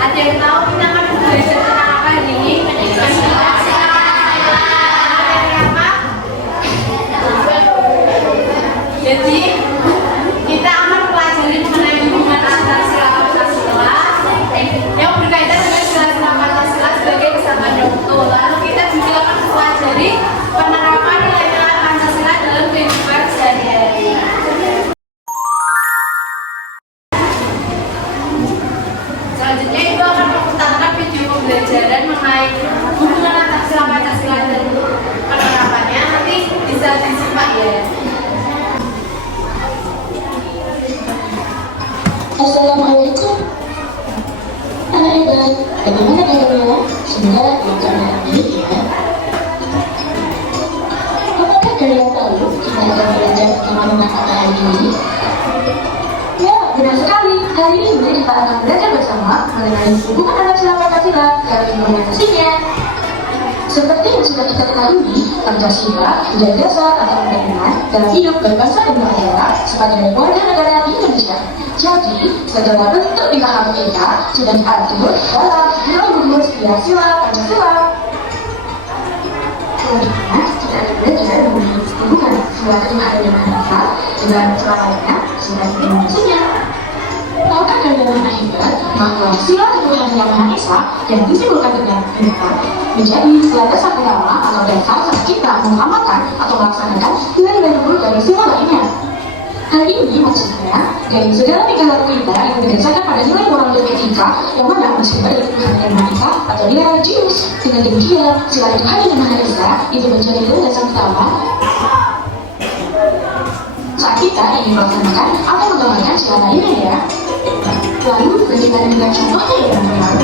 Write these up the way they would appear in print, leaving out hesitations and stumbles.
Ada yang tahu kita akan belajar tentang apa hari ini? Jadi kita akan pelajari mengenai hubungan antara sila Pancasila yang berkaitan dengan sila-sila Pancasila sebagai kesatuan yang utuh. Lalu kita juga akan pelajari penerapan nilai-nilai Pancasila dalam kehidupan sehari-hari. Selanjutnya itu akan memutarkan video pembelajaran mengenai hubungan antara sila Pancasila dan penerapannya. Nanti bisa disimak ya. Assalamualaikum. Anak hebat, bagaimana kabarnya? Semoga kabarnya baik ya. Apakah kalian tahu kita akan belajar tentang apa hari ini? Ya, benar sekali. Hari ini kita akan belajar bersama mengenai hubungan antara sila Pancasila dan implementasinya. Seperti yang sudah kita ketahui, Pancasila menjadi dasar atau pedoman dalam hidup berbangsa dan bernegara sebagai warga negara Indonesia. Jadi, segala bentuk pengalaman kita sudah diatur dalam gugus sila Pancasila. Selanjutnya, kita akan belajar mengenai hubungan sila kedua dan bangsa dengan sila lainnya sila implementasinya. Tahukah kalian anak hebat bahwa sila Tuhan Yang Maha Esa yang disimpulkan dengan perintah menjadi sila dasar utama atau dasar saat kita mengamalkan atau melaksanakan nilai-nilai luhur dari sila lainnya. Hal ini maksudnya dari segala tingkah laku kita yang berdasarkan pada nilai moral dan etika yang mana bersumber dari Tuhan Yang Maha Esa atau nilai religius. Dengan demikian, sila Tuhan Yang Maha Esa itu menjadi nilai dasar utama saat kita ingin melaksanakan atau mengembangkan sila lainnya ya. Lalu bagaimana dengan contohnya ya teman-teman?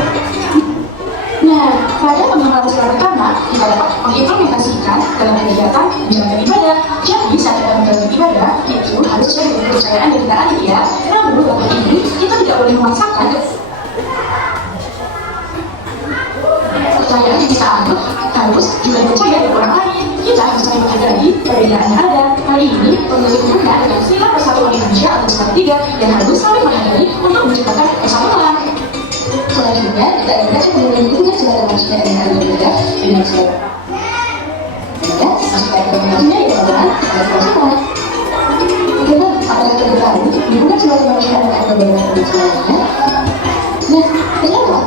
Nah, pada pengembangan sila pertama, kita dapat mengimplementasikan dalam kegiatan menjalankan ibadah. Jadi, saat kita menjalankan ibadah, itu harus sesuai dengan kepercayaan yang kita anut ya. Namun, dalam ini, kita tidak boleh memaksakan kepercayaan yang kita anut harus juga dipercaya oleh orang lain. Kita harus saling menghargai perbedaan yang ada. Hal ini perlu dihubungkan dengan sila persatuan Indonesia atau sila ketiga yang harus saling menghargai untuk menciptakan persatuan. Selanjutnya, kita akan belajar mengenai hubungan sila manusia dengan berbeda dengan sila. Ya, maksudnya informasinya ya teman-teman, sila persatuan. Bagaimana? Apakah kita tahu hubungan sila manusia dengan berbeda dengan sila lainnya? Nah, ternyata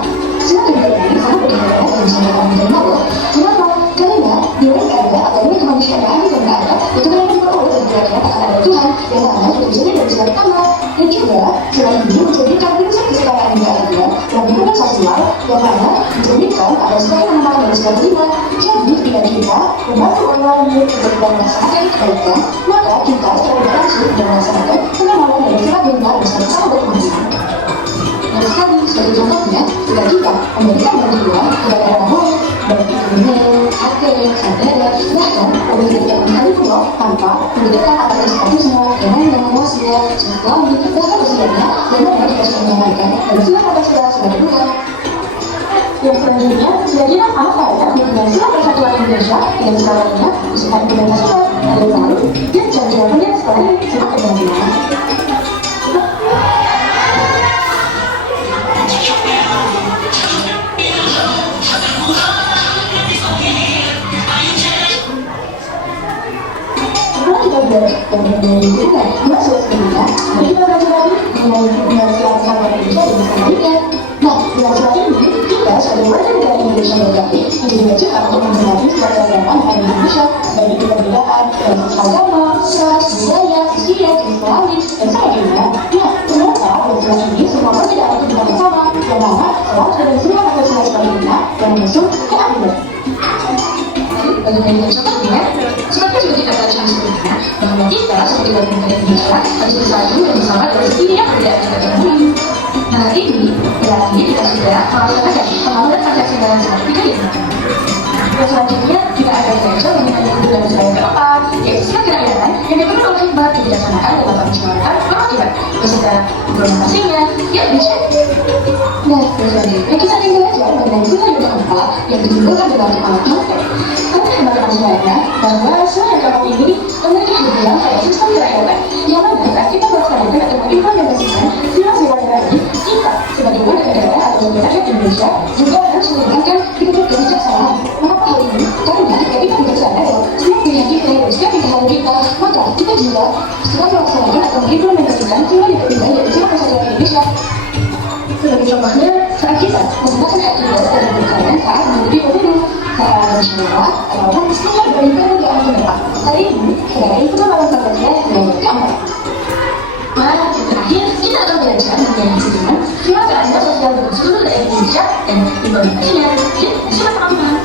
sila kedua ini sangat berbeda dan bisa dikatakan bahwa kenapa? Karena nilai keadaan atau nilai kemanusiaan yang ada itu kan yang diperoleh dari keyakinan akan ada Tuhan yang mana itu bisa dari sila pertama. Dan juga sila ini menjadikan prinsip kesetaraan yang ada yang hubungan sosial yang mana menjadikan ada sebagai menambahkan dari sila kelima. Jadi jika kita membantu orang lain untuk melaksanakan kebaikan, maka kita secara langsung dan melaksanakan pengenalan dari sila kelima bersama-sama berkemajuan. Dan sekali sebagai contohnya, jika kita memberikan bantuan kepada orang lain, baik itu email, kakek, saudara, bahkan memberikan kali pulau tanpa memberikan atas statusnya, temannya, bosnya, suami, bahkan usianya, dan mana kita sudah menyampaikan dari sila Pancasila sebagai dua. Yang selanjutnya, sebagian apa ya hubungan sila persatuan Indonesia dengan sila lainnya, misalkan implementasinya, ada lalu, dan jawabannya setelah simak kebanyakan. Dan mengenai hubungan dua sila sebelumnya, mari kita belajar lagi mengenai hubungan sila persatuan Indonesia dengan sila lainnya. Nah, dengan sila ini, kita sebagai warga negara Indonesia berarti menjadi wajib untuk menghormati sila keagamaan di Indonesia, baik itu perbedaan dalam agama, ras, budaya, usia, jenis kelamin, dan sebagainya. Nah, ternyata dalam sila ini semua perbedaan itu tidak sama, yang mana selalu ada sila Pancasila sebelumnya yang mengusung keadilan. Bagaimana contohnya? Seperti sudah kita baca sebelumnya, bahwa kita sebagai warga negara Indonesia harus bersatu dan bersama dari segi yang berbeda kita temui. Nah, ini berarti kita sudah melaksanakan pembangunan Pancasila yang tiga ini. Dan selanjutnya juga ada belajar mengenai hubungan sila yang keempat, yaitu sila kerakyatan yang dipenuhi oleh hikmat yang dilaksanakan dalam perjuangan perwakilan beserta implementasinya. Ya, bisa. Nah, selanjutnya kita akan belajar mengenai sila yang keempat yang disimpulkan dalam kepala teman-teman semuanya bahwa sila yang keempat ini memiliki hubungan pada sistem kerakyatan yang mana saat kita melaksanakan atau mengimplementasikan sila-sila tadi, kita sebagai warga negara atau negara Rakyat Indonesia juga harus menggunakan prinsip kebijaksanaan. Mengapa hal ini? Karena jika kita bijaksana dalam setiap pilihan kita dan setiap pilihan kita, maka kita juga sedang melaksanakan atau mengimplementasikan teori tertinggal dari Sistem Persatuan Indonesia. Sebagai contohnya, saat kita menggunakan hak pilih dan berkarya saat menjadi pemilu, saat bermusyawarah ataupun setelah beribadah di alam semesta. Hari ini, sebagai pengembangan Pancasila yang keempat. Maka terakhir, kita akan belajar mengenai hubungan sila keadilan sosial bagi seluruh daerah Indonesia dan implementasinya. Yuk, simak teman-teman.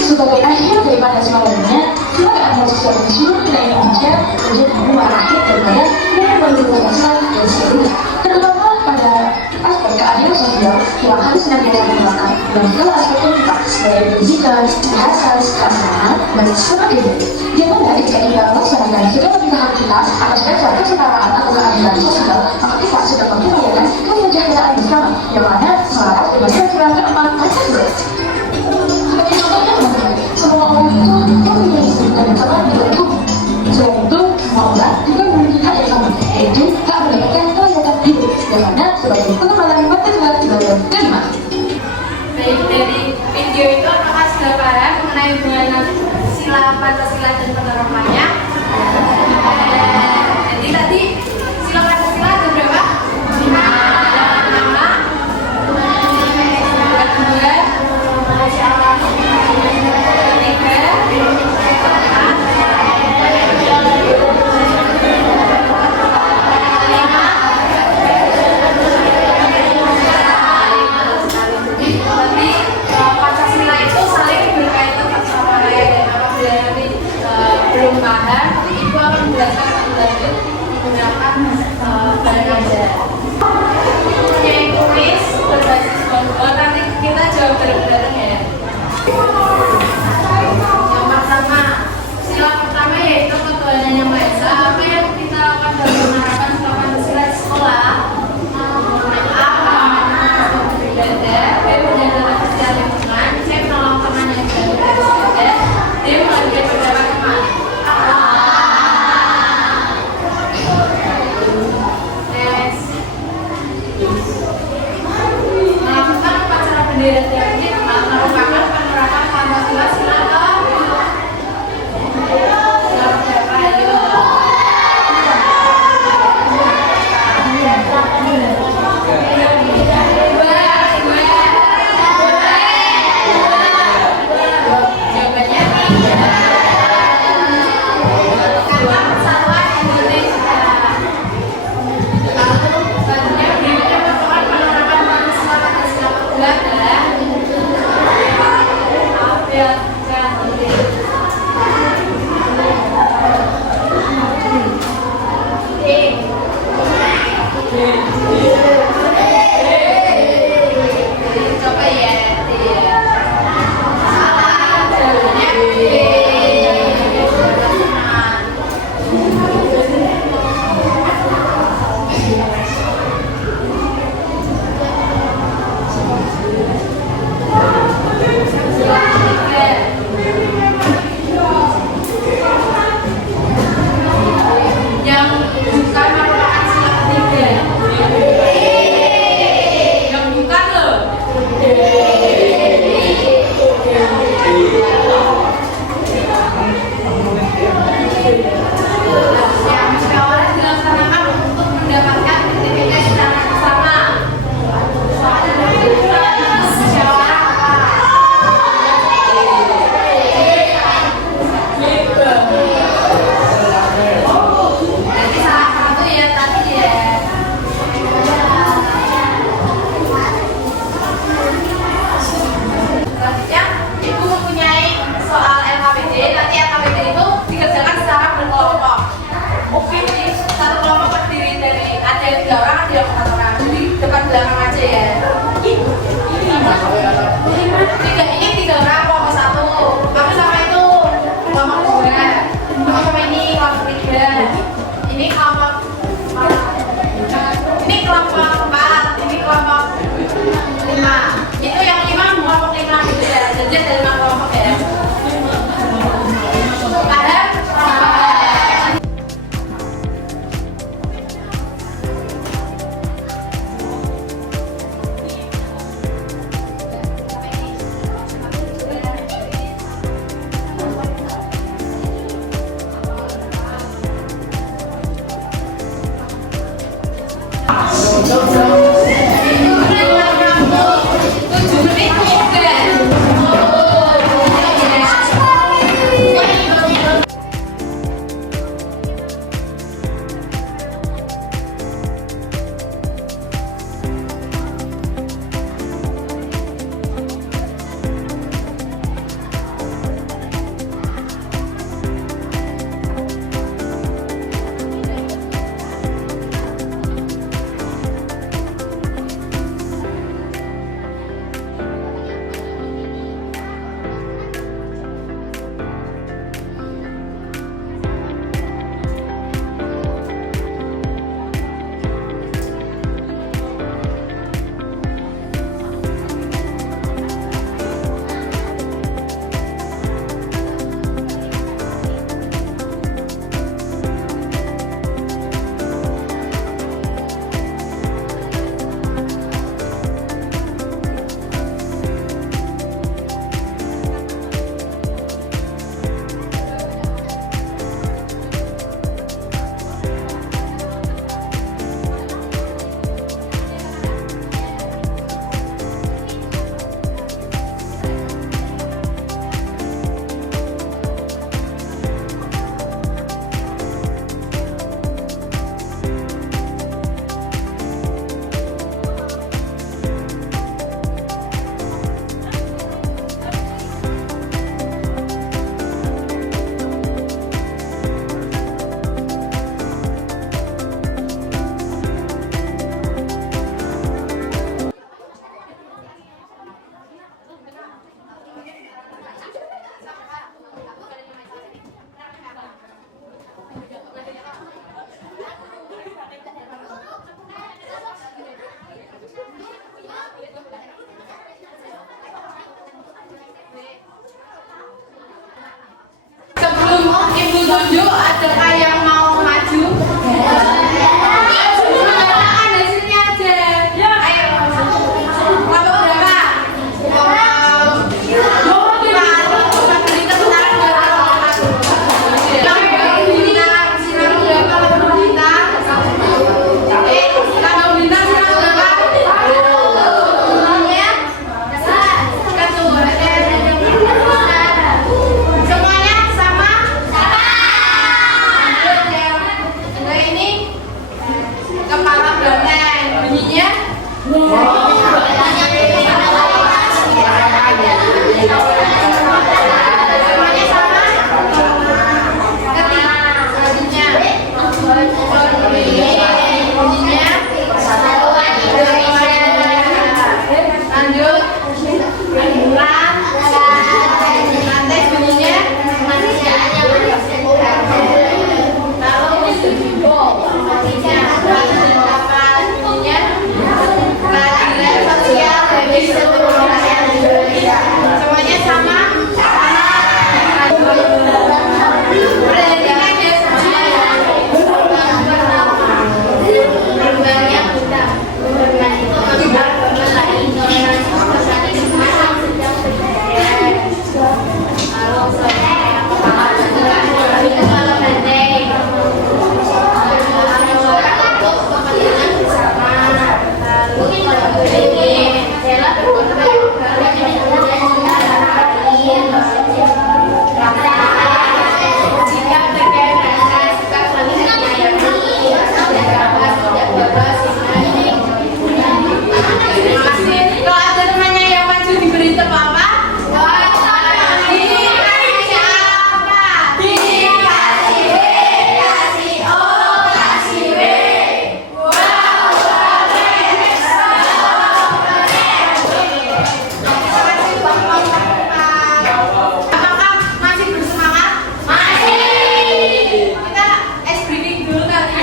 Sebagai akhir daripada semuanya, sila keadilan sosial bagi seluruh daerah Indonesia menjadi hubungan akhir daripada nilai pembangunan bangsa dan seluruhnya. Terutama pada aspek keadilan sosial yang harus senantiasa digunakan dalam segala aspek kehidupan, sebagai pendidikan, bahasa, keamanan, dan sebagainya. Yang mana jika kita melaksanakan segala pilihan kita atas dasar kesetaraan atau keadilan sosial, maka kita sudah memperolehkan kesejahteraan bersama, yang mana selaras dengan peraturan keempat Pancasila. Sebagai contohnya teman-teman, semua orang itu mempunyai kehidupan yang sama dengan tubuh. Selain itu, semua orang juga memiliki hak yang sama, yaitu hak mendapatkan kelayakan hidup, yang mana sebagai pengembangan Pancasila yang kelima. Baik, dari video itu apakah sudah paham mengenai hubungan sila Pancasila dan penerapannya? Jadi tadi sila Pancasila ada berapa? Nama, kedua, Pancasila itu saling berkaitan sama lain. Apabila nanti belum paham, ibu akan menjelaskan lebih lanjut menggunakan bahasa. Oke, kuis berbasis kelompok. Nanti kita jawab bareng-bareng ya. Yang pertama, sila pertama yaitu ketuhanan yang Maha Esa. Apa yang kita lakukan dalam menerapkan sila Pancasila di sekolah? A. Beribadah. B. Menjaga kebersihan lingkungan. C. Menolong teman yang jauh dari ibadah. D. Menghargai pendapat teman. Next. Melakukan upacara bendera tinggi merupakan penerapan Pancasila sila ke berapa? Ayo. Jawabannya karena persatuan Indonesia. Lalu selanjutnya berikutnya merupakan penerapan Pancasila kedua adalah coba ya. Salah, jawabannya B. Yang bukan merupakan sila ketiga. Yang bukan loh. Yang musyawarah dilaksanakan untuk mendapatkan sertifikat secara bersama. Musyawarah apa? Berarti salah satu ya tadi ya. Selanjutnya, ibu mempunyai soal LKPD. Nanti LKPD itu dikerjakan secara berkelompok. Mungkin di satu kelompok terdiri dari ada yang 3 orang, ada yang 4 orang. Jadi depan belakang aja ya. Ini 3 orang kelompok 1. Kamu sama itu kelompok 2. Kamu sama ini kelompok 3. Ini kelompok 4. Ini kelompok 5. Itu yang 5 kelompok 5 gitu ya. Jadi ada 5 kelompok ya. Paham? Lanjut. Ran. Lantai bunyinya kemanusiaannya lalu simbol bunyinya keadilan sosial bagi seluruh rakyat Indonesia. Semuanya sama. Berarti kan ya semuanya berbagai kita berbagi berbagi toleransi sosial di mana sedang terjadi. Kalau saya kalau pendek untuk kepentingan bersama. Lalu kalau ini adalah jika terkait dengan sikap saling menyayangi dan tidak bebas terima kasih. Kalau ada temannya yang maju diberi tepuk apa? Apakah masih bersemangat? Masih. Kita ice breaking dulu kali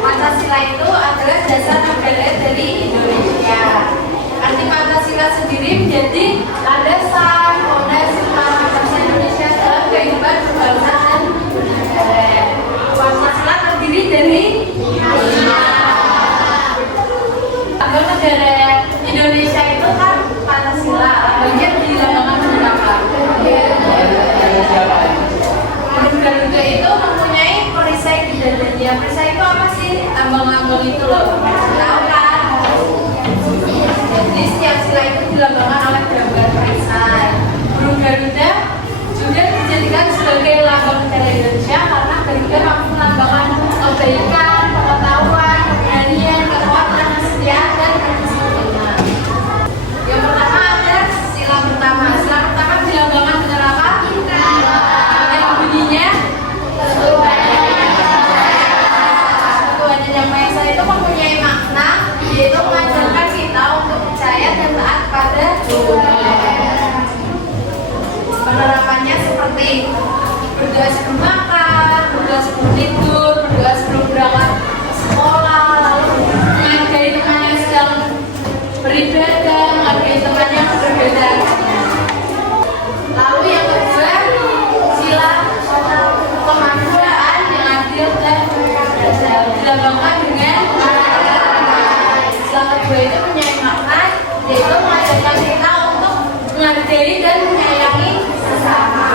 Pancasila itu adalah dasar negara dari Indonesia. Arti Pancasila sendiri menjadi landasan fondasi bangsa Indonesia dalam kehidupan berbangsa dan bernegara. Pancasila terdiri dari lambang negara Indonesia itu kan Pancasila. Lambangnya dilambangkan dengan apa? Garuda itu mempunyai perisai di dadanya. Perisai itu apa sih? Lambang-lambang itu loh. Tahu kan? Jadi setiap sila itu dilambangkan oleh gambar perisai. Burung Garuda juga dijadikan sebagai lambang negara Indonesia karena Garuda mampu melambangkan kebaikan, pengetahuan, keberanian, kekuatan, kesetiaan, dan kedisiplinan. Yang pertama ada sila pertama. Sila pertama dilambangkan dengan apa? Yang bunyinya Tuhan Yang Maha Esa itu mempunyai makna, yaitu mengajarkan kita untuk percaya dan taat pada Tuhan. Penerapannya seperti berdoa sebelum makan, berdoa sebelum tidur, berdoa sebelum berangkat ke sekolah, lalu menghargai teman yang sedang beribadah, menghargai teman yang berbeda. Lalu yang kedua, sila kemanusiaan yang adil dan beradab dilambangkan dengan sila kedua itu punya makna, yaitu mengajarkan kita untuk menghargai dan menyayangi sesama.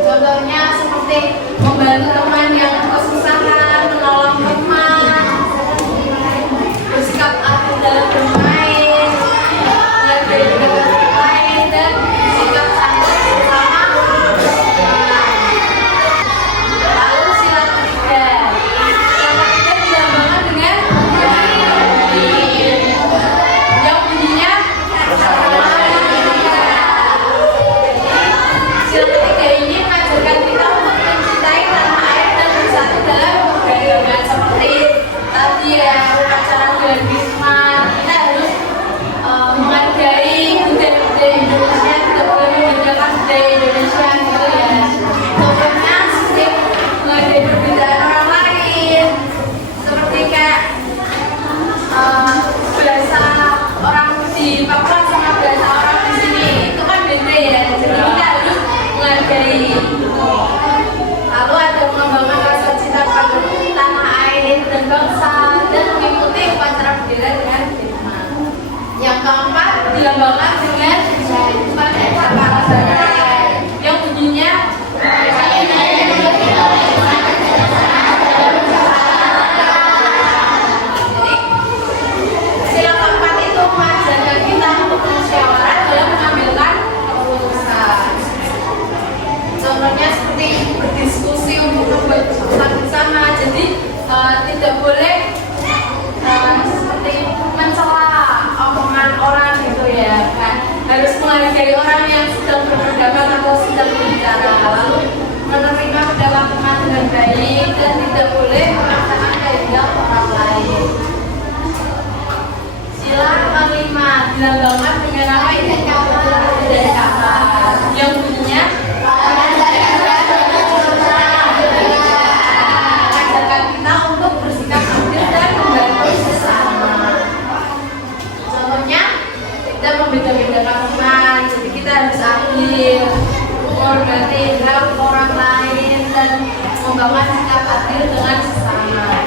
Contohnya seperti membantu teman yang kesusahan, menolong teman, bersikap adil dalam bermain, menghargai orang lain, dan bersikap sabar bersama. Lalu sila ketiga. Sila ketiga dilambangkan dengan yang bunyinya sila ketiga ini mengajarkan kita untuk mencintai tanah air dan bersama baik. Lalu ada pengembangan rasa cinta pada tanah air dan bangsa dan mengikuti upacara bendera dengan hikmat. Yang keempat dilambangkan dengan kepala yang bunyinya sila keempat itu mengajarkan kita untuk musyawarah dalam mengambilkan keputusan. Contohnya seperti berdiskusi untuk membuat keputusan bersama. Jadi tidak boleh seperti mencela omongan orang gitu ya kan. Harus menghargai orang yang sedang berpendapat atau sedang berbicara, lalu menerima pendapat teman dengan baik dan tidak boleh memaksakan kehendak orang lain. Sila kelima dilambangkan dengan apa ini? Dan kapal yang bunyinya mengajarkan kita untuk bersikap adil dan membantu sesama. Contohnya kita membeda-bedakan teman, jadi kita harus adil, menghormati hak orang lain dan membangun sikap adil dengan sesama.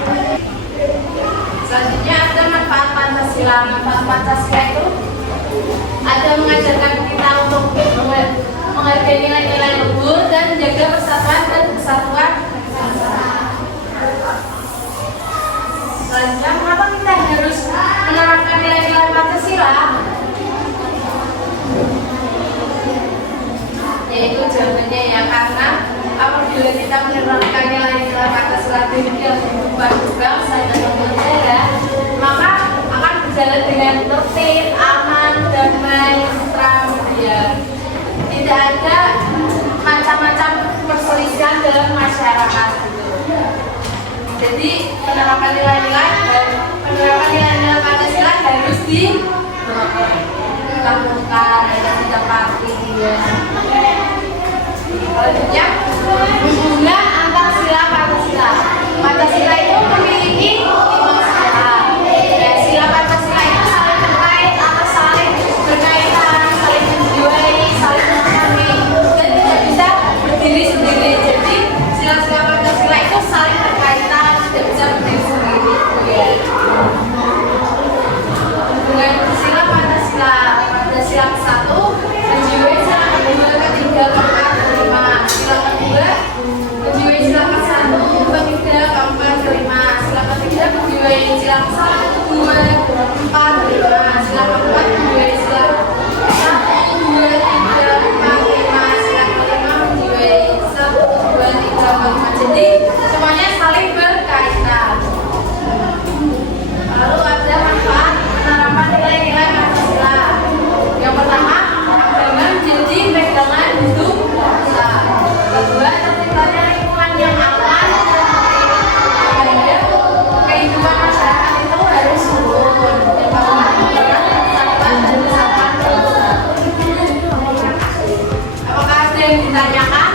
Selanjutnya ada manfaat Pancasila. Manfaat Pancasila itu ada mengajarkan kita untuk menghargai nilai-nilai luhur dan menjaga persatuan dan kesatuan bangsa. Selanjutnya, mengapa kita harus menerapkan nilai-nilai Pancasila? Yaitu jawabannya ya, karena apabila kita menerapkan nilai-nilai Pancasila di kehidupan bangsa dan negara, maka akan berjalan dengan tertib, aman, damai, tentram. Tidak ada macam-macam perselisihan dalam masyarakat. Jadi penerapan nilai-nilai Pancasila harus dilakukan dan ditepati. Selanjutnya, hubungan antar sila Pancasila. Pancasila itu memiliki 5 sila. Sila Pancasila itu saling terkait atau saling berkaitan, saling menjiwai, saling memahami, dan tidak bisa berdiri sendiri. Jadi sila-sila Pancasila itu saling berkaitan, tidak bisa berdiri sendiri. Hubungan sila Pancasila pada sila ke-1 menjiwai sila kedua, ketiga, keempat, kelima. Sila kedua menjiwai sila ke-1, ketiga, keempat, kelima. Sila ketiga menjiwai sila ke-1, 2, 4, 5. Sila keempat menjiwai sila 1, 2, 3, 4, 5. Sila kelima menjiwai 1, 2, 3, 4, 5. Jadi semuanya saling berkaitan. Lalu ada manfaat penerapan nilai-nilai Pancasila. Yang pertama, agama menjadi pegangan hidup bangsa. Kedua, terciptanya lingkungan yang aman dan ketiga, kehidupan masyarakat itu harus rukun. Yang keempat, persatuan dan kesatuan bangsa. Apakah ada yang ditanyakan?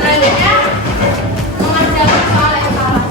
Selanjutnya, mengerjakan soal evaluasi.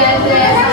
Dadah.